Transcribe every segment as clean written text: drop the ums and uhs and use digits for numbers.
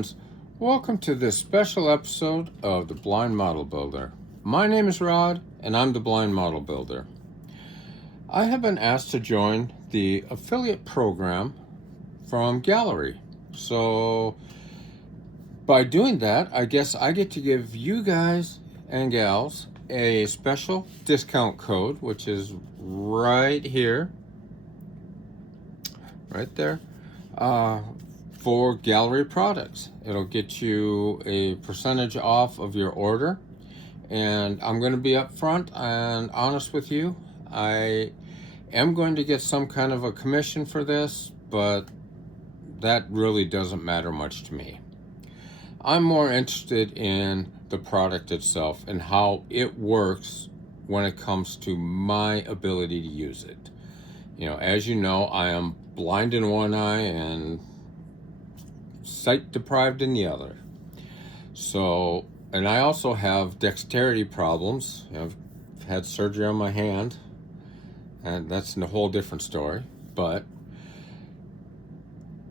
friends, welcome to this special episode of The Blind Model Builder. My name is Rod, and I'm the Blind Model Builder. I have been asked to join the affiliate program from Gallery. So by doing that, I guess I get to give you guys and gals a special discount code, which is right here, right there, for Gallery products. It'll get you a percentage off of your order. And I'm going to be upfront and honest with you. I am going to get some kind of a commission for this, but that really doesn't matter much to me. I'm more interested in the product itself and how it works when it comes to my ability to use it. You know, as you know, I am blind in one eye and sight deprived in the other. So, and I also have dexterity problems. I've had surgery on my hand, and that's a whole different story. But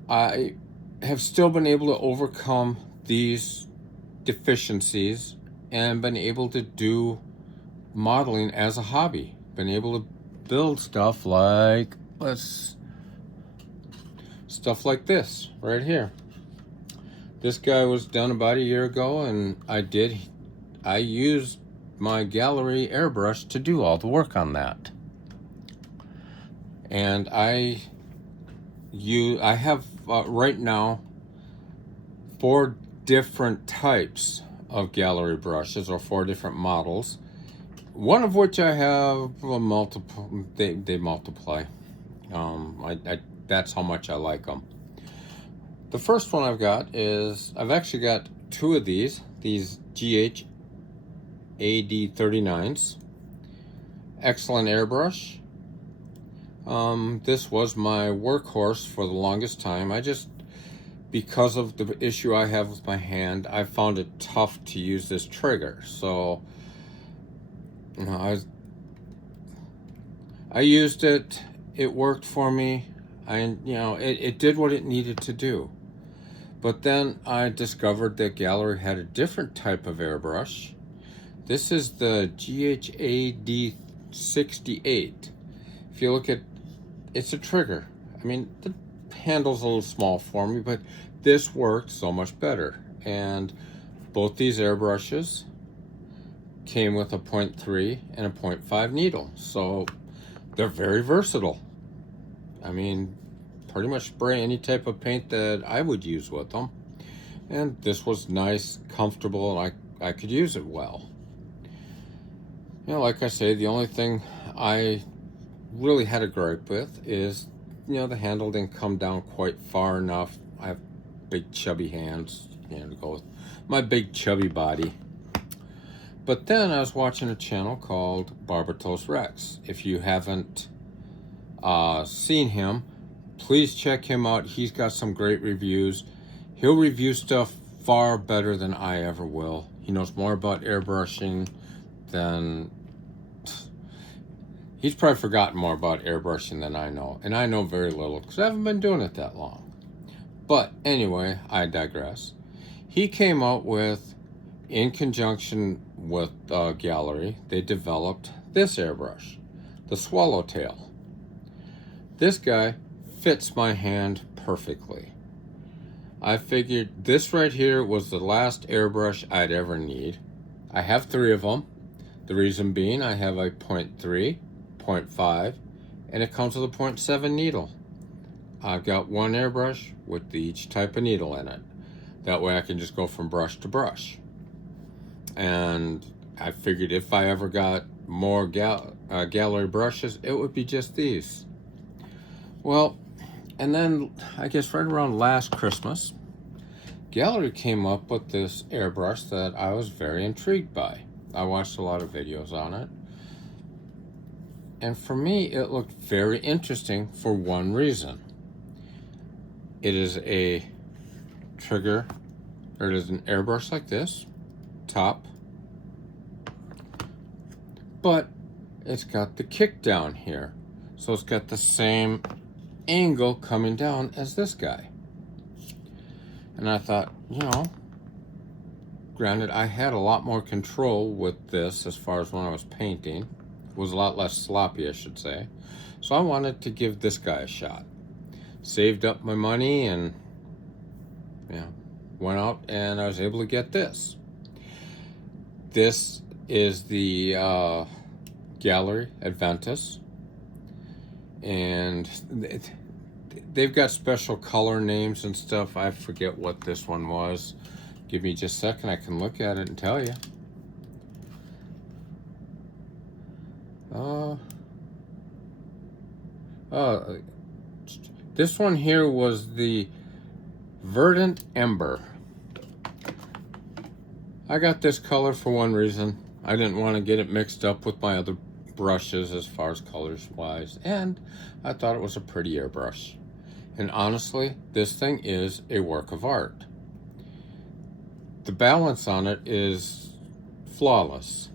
I have still been able to overcome these deficiencies and been able to do modeling as a hobby. Been able to build stuff like stuff like this right here. This guy was done about a year ago, and I used my Gallery airbrush to do all the work on that. And I have right now 4 different types of Gallery brushes, or 4 different models. One of which I have a multiple. They multiply. That's how much I like them. The first one I've got is, I've actually got 2 of these GH AD39s. Excellent airbrush. This was my workhorse for the longest time. Because of the issue I have with my hand, I found it tough to use this trigger. So, you know, I used it. It worked for me. It did what it needed to do. But then I discovered that Gallery had a different type of airbrush. This is the GHAD68. If you look at, it's a trigger. I mean, the handle's a little small for me, but this worked so much better. And both these airbrushes came with a 0.3 and a 0.5 needle. So they're very versatile. I mean, pretty much spray any type of paint that I would use with them. And this was nice, comfortable, and I could use it well. You know, like I say, the only thing I really had a gripe with is, you know, the handle didn't come down quite far enough. I have big chubby hands, to go with my big chubby body. But then I was watching a channel called Barbatos Rex. If you haven't seen him, please check him out. He's got some great reviews. He'll review stuff far better than I ever will. He knows more about airbrushing than... He's probably forgotten more about airbrushing than I know. And I know very little because I haven't been doing it that long. But anyway, I digress. He came out with, in conjunction with Gallery, they developed this airbrush, the Swallowtail. This guy fits my hand perfectly. I figured this right here was the last airbrush I'd ever need. I have 3 of them. The reason being, I have a 0.3, 0.5, and it comes with a 0.7 needle. I've got one airbrush with each type of needle in it. That way I can just go from brush to brush. And I figured if I ever got more Gallery brushes, it would be just these. Well, and then I guess right around last Christmas, Gallery came up with this airbrush that I was very intrigued by. I watched a lot of videos on it. And for me, it looked very interesting for one reason. It is a trigger, or it is an airbrush like this, top, but it's got the kick down here. So it's got the same angle coming down as this guy. And I thought, you know, granted, I had a lot more control with this as far as when I was painting. It was a lot less sloppy, I should say. So I wanted to give this guy a shot. Saved up my money and, went out and I was able to get this. This is the Gallery Adventus. And they've got special color names and stuff. I forget what this one was. Give me just a second. I can look at it and tell you. This one here was the Verdant Ember. I got this color for one reason. I didn't want to get it mixed up with my other brushes as far as colors wise, and I thought it was a pretty airbrush. And honestly, this thing is a work of art. The balance on it is flawless.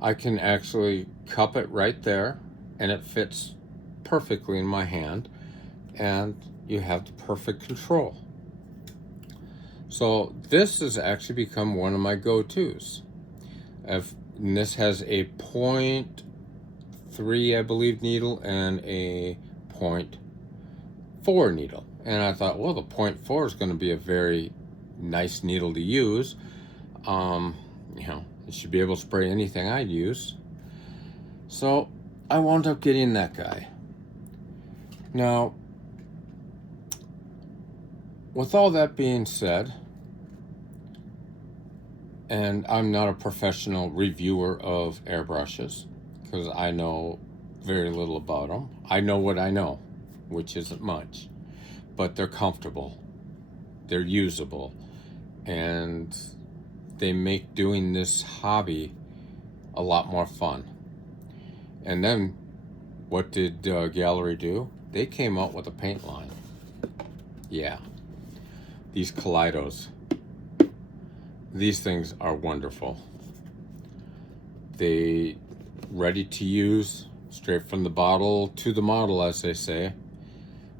I can actually cup it right there and it fits perfectly in my hand, and you have the perfect control. So this has actually become one of my go-tos. And this has a 0.3, I believe, needle and a 0.4 needle. And I thought, well, the 0.4 is going to be a very nice needle to use. It should be able to spray anything I'd use. So I wound up getting that guy. Now, with all that being said, and I'm not a professional reviewer of airbrushes because I know very little about them. I know what I know, which isn't much, but they're comfortable, they're usable, and they make doing this hobby a lot more fun. And then what did Gallery do? They came out with a paint line. Yeah, these Kaleidos. These things are wonderful. They ready to use, straight from the bottle to the model, as they say.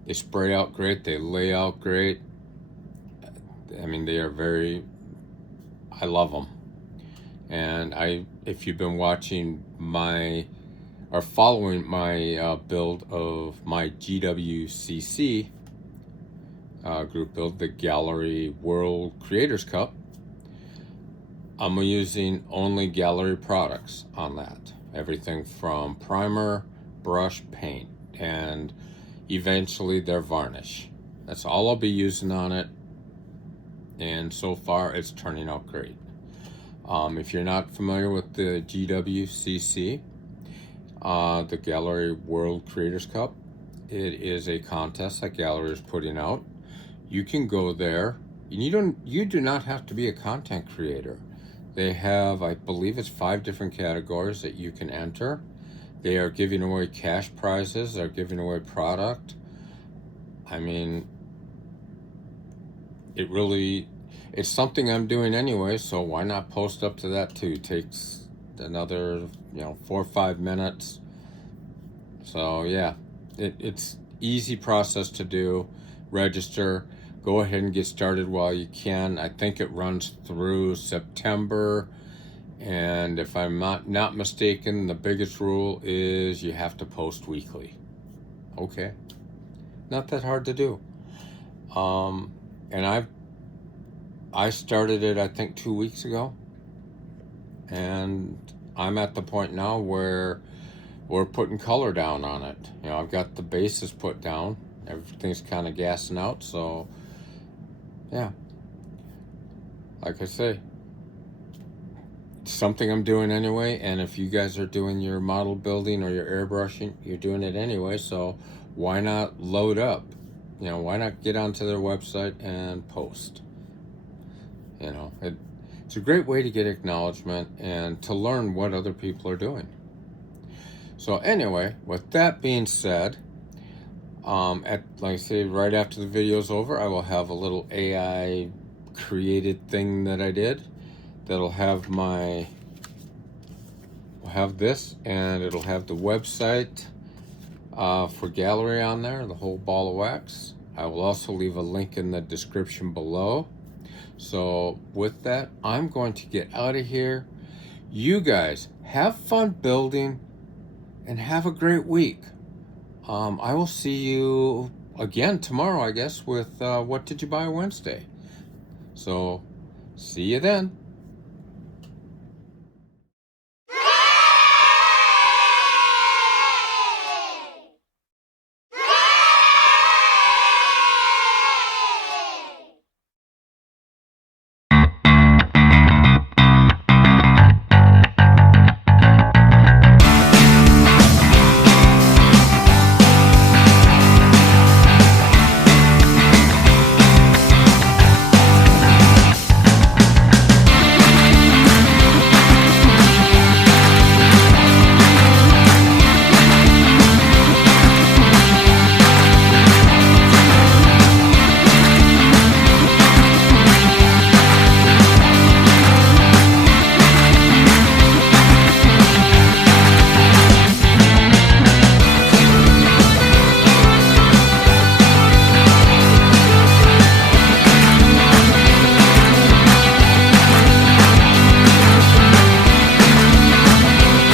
They spray out great, they lay out great. I mean, they are I love them. And if you've been watching or following my build of my GWCC group build, the Gallery World Creators Cup, I'm using only Gallery products on that. Everything from primer, brush, paint, and eventually their varnish. That's all I'll be using on it. And so far, it's turning out great. If you're not familiar with the GWCC, the Gallery World Creators Cup, it is a contest that Gallery is putting out. You can go there. You do not have to be a content creator. They have, I believe it's 5 different categories that you can enter. They are giving away cash prizes. They're giving away product. I mean, it's something I'm doing anyway, so why not post up to that too? It takes another, 4 or 5 minutes. So yeah, it's easy process to do. Register. Go ahead and get started while you can. I think it runs through September, and if I'm not mistaken, the biggest rule is you have to post weekly. Okay, not that hard to do. And I started it, I think, 2 weeks ago, and I'm at the point now where we're putting color down on it. I've got the bases put down. Everything's kind of gassing out, so yeah, like I say, it's something I'm doing anyway, and if you guys are doing your model building or your airbrushing, you're doing it anyway, so why not load up? Why not get onto their website and post? It's a great way to get acknowledgement and to learn what other people are doing. So anyway, with that being said, like I say, right after the video's over, I will have a little AI created thing that I did that'll have this, and it'll have the website for Gallery on there, the whole ball of wax. I will also leave a link in the description below. So with that, I'm going to get out of here. You guys have fun building and have a great week. I will see you again tomorrow, I guess, with What Did You Buy Wednesday. So see you then.